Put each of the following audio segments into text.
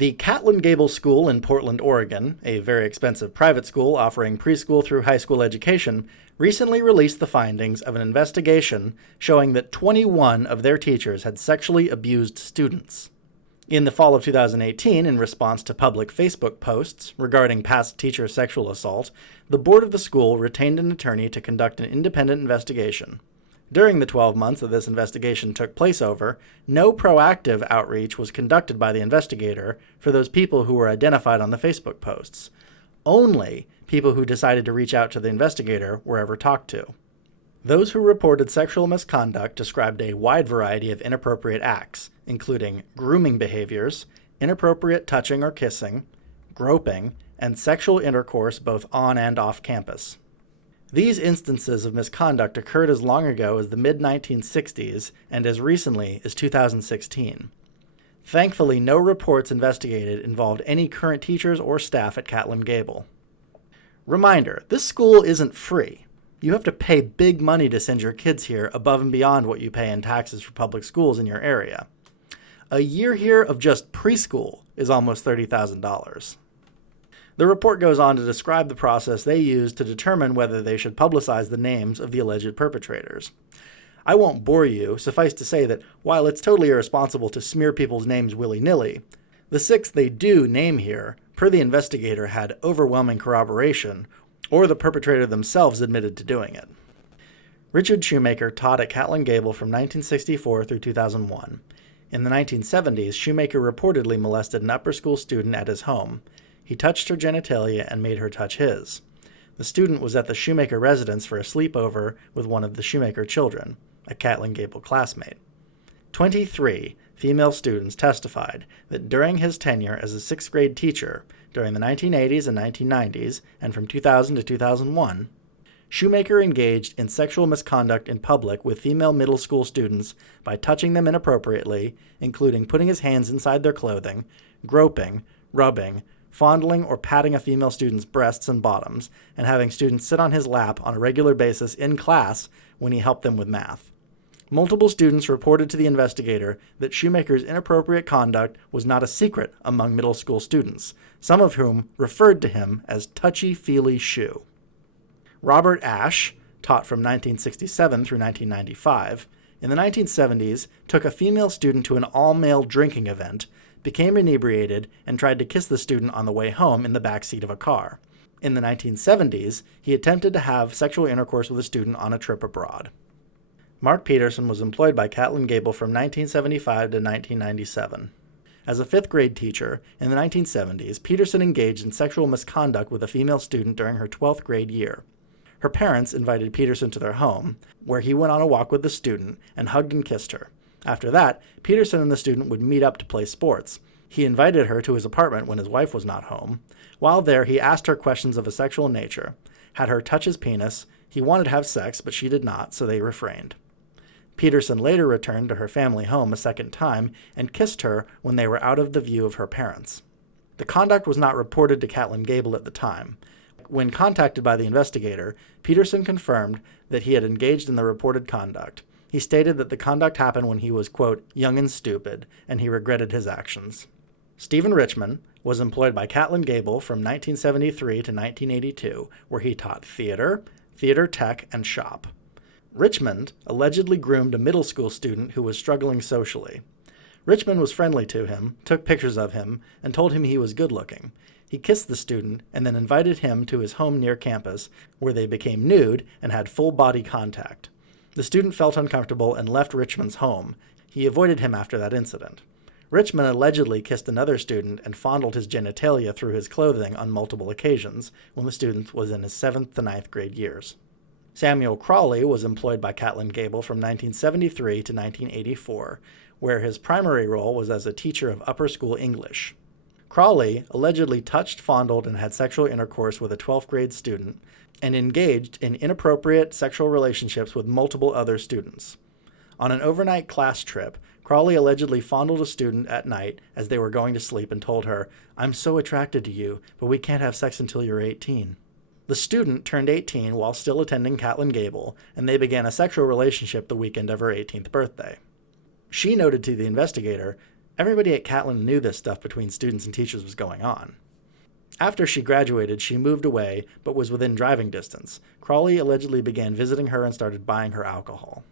The Catlin Gable School in Portland, Oregon, a very expensive private school offering preschool through high school education, recently released the findings of an investigation showing that 21 of their teachers had sexually abused students. In the fall of 2018, in response to public Facebook posts regarding past teacher sexual assault, the board of the school retained an attorney to conduct an independent investigation. During the 12 months that this investigation took place over, no proactive outreach was conducted by the investigator for those people who were identified on the Facebook posts. Only people who decided to reach out to the investigator were ever talked to. Those who reported sexual misconduct described a wide variety of inappropriate acts, including grooming behaviors, inappropriate touching or kissing, groping, and sexual intercourse both on and off campus. These instances of misconduct occurred as long ago as the mid-1960s and as recently as 2016. Thankfully, no reports investigated involved any current teachers or staff at Catlin Gable. Reminder, this school isn't free. You have to pay big money to send your kids here above and beyond what you pay in taxes for public schools in your area. A year here of just preschool is almost $30,000. The report goes on to describe the process they used to determine whether they should publicize the names of the alleged perpetrators. I won't bore you, suffice to say that while it's totally irresponsible to smear people's names willy-nilly, the 6 they do name here, per the investigator, had overwhelming corroboration, or the perpetrator themselves admitted to doing it. Richard Shoemaker taught at Catlin Gable from 1964 through 2001. In the 1970s, Shoemaker reportedly molested an upper school student at his home. He touched her genitalia and made her touch his. The student was at the Shoemaker residence for a sleepover with one of the Shoemaker children, a Catlin Gable classmate. 23 female students testified that during his tenure as a 6th grade teacher, during the 1980s and 1990s, and from 2000 to 2001, Shoemaker engaged in sexual misconduct in public with female middle school students by touching them inappropriately, including putting his hands inside their clothing, groping, rubbing, fondling or patting a female student's breasts and bottoms, and having students sit on his lap on a regular basis in class when he helped them with math. Multiple students reported to the investigator that Shoemaker's inappropriate conduct was not a secret among middle school students, some of whom referred to him as touchy-feely Shu. Robert Ashe, taught from 1967 through 1995, in the 1970s took a female student to an all-male drinking event, became inebriated, and tried to kiss the student on the way home in the back seat of a car. In the 1970s, he attempted to have sexual intercourse with a student on a trip abroad. Mark Peterson was employed by Catlin Gable from 1975 to 1997. As a 5th grade teacher, in the 1970s, Peterson engaged in sexual misconduct with a female student during her 12th grade year. Her parents invited Peterson to their home, where he went on a walk with the student and hugged and kissed her. After that, Peterson and the student would meet up to play sports. He invited her to his apartment when his wife was not home. While there, he asked her questions of a sexual nature, had her touch his penis. He wanted to have sex, but she did not, so they refrained. Peterson later returned to her family home a second time and kissed her when they were out of the view of her parents. The conduct was not reported to Catlin Gable at the time. When contacted by the investigator, Peterson confirmed that he had engaged in the reported conduct. He stated that the conduct happened when he was, quote, young and stupid, and he regretted his actions. Stephen Richmond was employed by Catlin Gable from 1973 to 1982, where he taught theater, theater tech, and shop. Richmond allegedly groomed a middle school student who was struggling socially. Richmond was friendly to him, took pictures of him, and told him he was good-looking. He kissed the student and then invited him to his home near campus, where they became nude and had full-body contact. The student felt uncomfortable and left Richmond's home. He avoided him after that incident. Richmond allegedly kissed another student and fondled his genitalia through his clothing on multiple occasions when the student was in his 7th to 9th grade years. Samuel Crawley was employed by Catlin Gable from 1973 to 1984, where his primary role was as a teacher of upper school English. Crawley allegedly touched, fondled, and had sexual intercourse with a 12th grade student and engaged in inappropriate sexual relationships with multiple other students. On an overnight class trip, Crawley allegedly fondled a student at night as they were going to sleep and told her, "I'm so attracted to you, but we can't have sex until you're 18. The student turned 18 while still attending Catlin Gable, and they began a sexual relationship the weekend of her 18th birthday. She noted to the investigator, Everybody at Catlin knew this stuff between students and teachers was going on. After she graduated, she moved away, but was within driving distance. Crawley allegedly began visiting her and started buying her alcohol.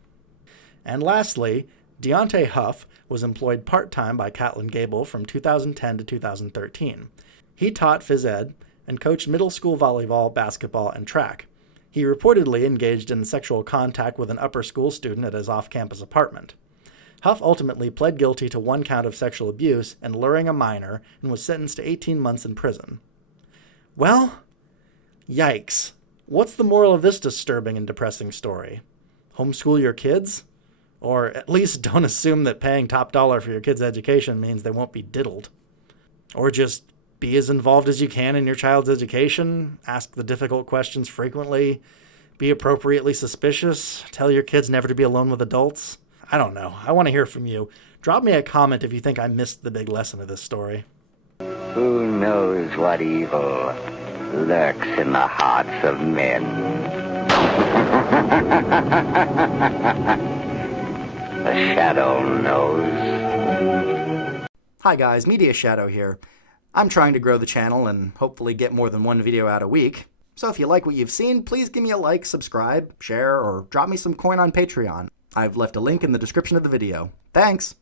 And lastly, Deontay Huff was employed part-time by Catlin Gable from 2010 to 2013. He taught phys ed and coached middle school volleyball, basketball, and track. He reportedly engaged in sexual contact with an upper school student at his off-campus apartment. Huff ultimately pled guilty to 1 count of sexual abuse and luring a minor and was sentenced to 18 months in prison. Well, yikes. What's the moral of this disturbing and depressing story? Homeschool your kids? Or at least don't assume that paying top dollar for your kids' education means they won't be diddled. Or just be as involved as you can in your child's education, ask the difficult questions frequently, be appropriately suspicious, tell your kids never to be alone with adults. I don't know. I want to hear from you. Drop me a comment if you think I missed the big lesson of this story. Who knows what evil lurks in the hearts of men? The shadow knows. Hi guys, Media Shadow here. I'm trying to grow the channel and hopefully get more than 1 video out a week. So if you like what you've seen, please give me a like, subscribe, share, or drop me some coin on Patreon. I've left a link in the description of the video. Thanks!